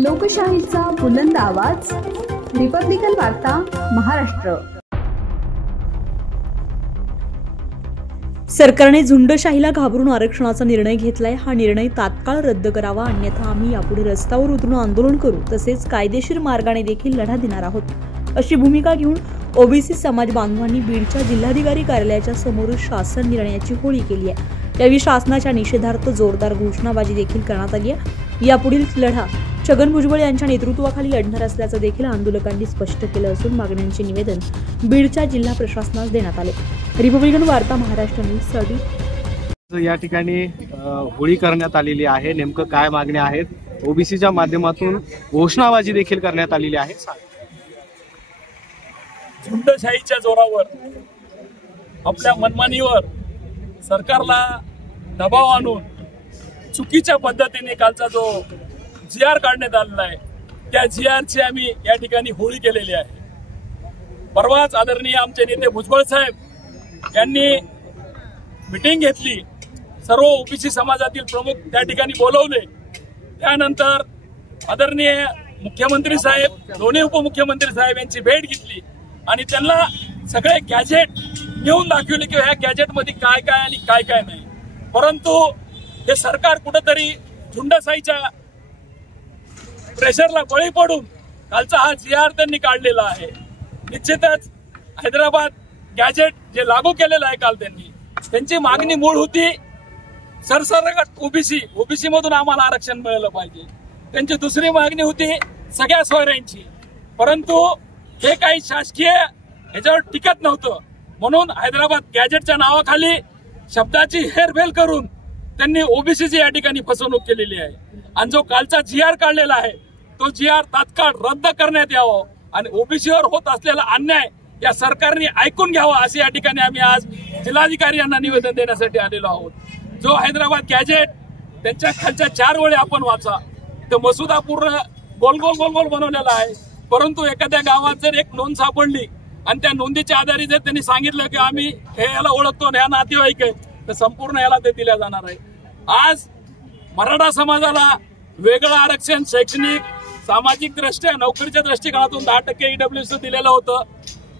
लोकशाहीचा बुलंद आवाज, रिपब्लिकन वार्ता महाराष्ट्र। सरकारने झुंडशाहीला घाबरून आरक्षणाचा निर्णय घेतलाय। हा निर्णय तात्काळ रद्द करावा, अन्यथा आम्ही यापुढे रस्त्यावर उतरून आंदोलन करू, तसेच कायदेशीर मार्गाने देखील लढा देणार आहोत, अशी भूमिका घेऊन ओबीसी समाज बांधवांनी बीडच्या जिल्हाधिकारी कार्यालयाच्या समोर शासन निर्णयाची होळी केली आहे। यावेळी शासनाच्या निषेधार्थ जोरदार घोषणाबाजी देखील करण्यात आली आहे। यापुढील लढा छगन भुजबळ यांच्या नेतृत्वाखाली लढणार असल्याचं देखील आंदोलकांनी स्पष्ट केलं असून मागण्यांचे निवेदन बीडच्या जिल्हा प्रशासनास देण्यात आले। रिपब्लिकन वार्ता महाराष्ट्र न्यूज। या ठिकाणी होळी करण्यात आलेली आहे। नेमकं काय मागण्या आहेत? ओबीसीच्या माध्यमातून घोषणाबाजी देखील करण्यात आलेली आहे। झुंडशाहीच्या जोरावर आपल्या मनमानीवर सरकारला दबाव आणून चुकीच्या पद्धतीने कालचा जो GR काढण्यात आलेला आहे, त्या GRची आम्ही या ठिकाणी होळी केलेली आहे। परवाच आदरणीय आमचे नेते भुजबळ साहेब यांनी मीटिंग घेतली, सर्व ओबीसी समाजातील प्रमुख त्या ठिकाणी बोलवले। त्यानंतर आदरणीय मुख्यमंत्री साहेब, दोन्ही उपमुख्यमंत्री साहेब यांची भेट घेतली आणि त्यांना सगळे गॅजेट घेऊन दाखवले की ह्या गॅजेटमध्ये काय काय आणि काय काय नाही। परंतु हे सरकार कुठेतरी झुंडशाहीच्या प्रेशरला बळी पडून कालचा हा GR त्यांनी काढलेला आहे। निश्चितच हैदराबाद गॅजेट जे लागू केलेलं आहे काल त्यांची मागणी मूळ होती सरसकट ओबीसी मधून आम्हाला आरक्षण मिळालं पाहिजे। त्यांची दुसरी मागणी होती सगळ्या सोयऱ्यांची, परंतु हे काही शासकीय ह्याच्यावर टिकत नव्हतं, म्हणून हैदराबाद गॅजेटच्या नावाखाली शब्दाची हेरफेर करून त्यांनी ओबीसीची या ठिकाणी फसवणूक केलेली आहे। आणि जो कालचा GR काढलेला आहे तो GR तात्काळ रद्द करण्यात यावा आणि ओबीसीवर होत असलेला अन्याय या सरकारने ऐकून घ्यावा, असे या ठिकाणी आम्ही आज जिल्हाधिकारी यांना निवेदन देण्यासाठी आलेलो आहोत। जो हैदराबाद गॅजेट त्यांच्या खालच्या 4 ओळी आपण वाचा, तो मसुदा पूर्ण गोल गोल गोल गोल बनवलेला आहे, परंतु एखाद्या गावात जर एक नोंद सापडली आणि त्या नोंदीच्या आधारे जर त्यांनी सांगितलं की आम्ही हे याला ओळखतो, ह्या नातेवाईक आहे, तर संपूर्ण याला ते दिल्या जाणार आहे। आज मराठा समाजाला वेगळं आरक्षण शैक्षणिक सामाजिक दृष्ट्या नोकरीच्या दृष्टिकोनातून 10% EWC दिलेलं होतं।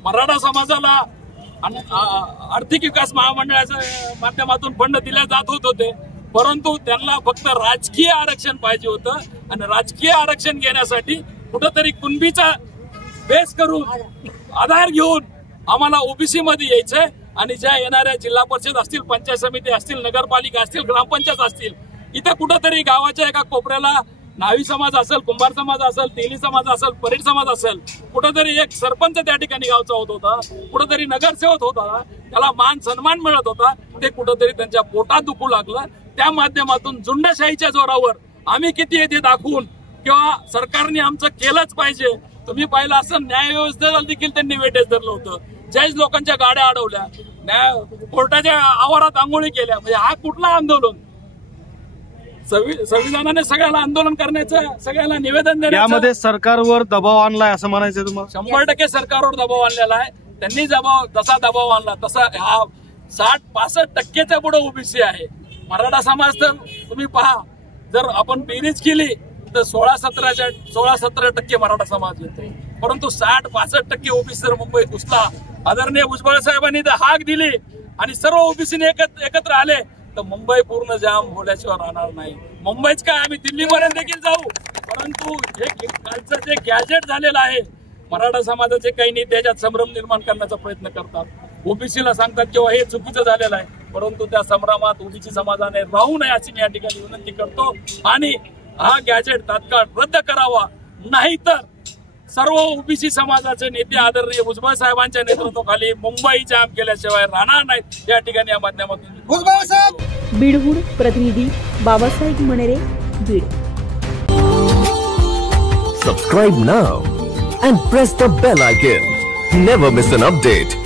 मराठा समाजाला आर्थिक विकास महामंडळाच्या माध्यमातून फंड दिले जात होते, परंतु त्यांना फक्त राजकीय आरक्षण पाहिजे होतं आणि राजकीय आरक्षण घेण्यासाठी कुठेतरी कुणबीचा बेस करून आधार घेऊन आम्हाला ओबीसी मध्ये यायचंय आणि ज्या येणाऱ्या जिल्हा परिषद असतील, पंचायत समिती असतील, नगरपालिका असतील, ग्रामपंचायत असतील, इथं कुठेतरी गावाच्या एका कोपऱ्याला न्हावी समाज असेल, कुंभार समाज असेल, तेली समाज असेल, परीट समाज असेल, कुठेतरी एक सरपंच त्या ठिकाणी गावचा होत होता, कुठेतरी नगरसेवक होता, त्याला मान सन्मान मिळत होता, ते कुठेतरी त्यांच्या पोटात दुखू लागलं। त्या माध्यमातून झुंडशाहीच्या जोरावर आम्ही किती येते दाखवून किंवा सरकारने आमचं केलंच पाहिजे। तुम्ही पाहिलं असं न्याय व्यवस्थेला देखील त्यांनी वेटेज धरलं होतं, जज लोकांच्या गाड्या अडवल्या, कोर्टाच्या आवारात आंघोळी केल्या। म्हणजे हा कुठला आंदोलन? संविधानाने सगळ्याला आंदोलन करण्याचं, सगळ्याला निवेदन देण्याचं, यामध्ये सरकारवर दबाव आणलाय असं म्हणायचं तुम्हाला? 100% सरकारवर दबाव आणलेला आहे। त्यांनी जसा दबाव आणला तसा हा 60-65% पुढे ओबीसी आहे। मराठा समाज तर तुम्ही पहा, जर आपण बेरीज केली तर 16-17% मराठा समाज येतो, परंतु 60-65% ओबीसी जर मुंबईत घुसला, आदरणीय भुजबळ साहेबांनी तर हाक दिली आणि सर्व ओबीसीने एकत्र आले, तर मुंबई पूर्ण जाम होल्याशिवाय राहणार नाही। मुंबईच काय, आम्ही दिल्लीपर्यंत देखील जाऊ, परंतु हे कालचं जे गॅजेट झालेलं आहे, मराठा समाजाचे काही नेते त्याच्यात संभ्रम निर्माण करण्याचा प्रयत्न करतात, ओबीसीला सांगतात किंवा हे चुकीचं झालेलं आहे, परंतु त्या संभ्रमात ओबीसी समाजाने राहू नये अशी मी या ठिकाणी विनंती करतो आणि हा गॅजेट तात्काळ रद्द करावा, नाहीतर सर्व ओबीसी समाजाचे नेते आदरणीय भुजबळ साहेबांच्या नेतृत्वाखाली मुंबई जाम केल्याशिवाय राहणार नाहीत, या ठिकाणी या माध्यमातून भुजबळ साहेब। बीडहून प्रतिनिधी Babasaheb Manere, Beed. Subscribe now and press the bell icon. Never miss an update.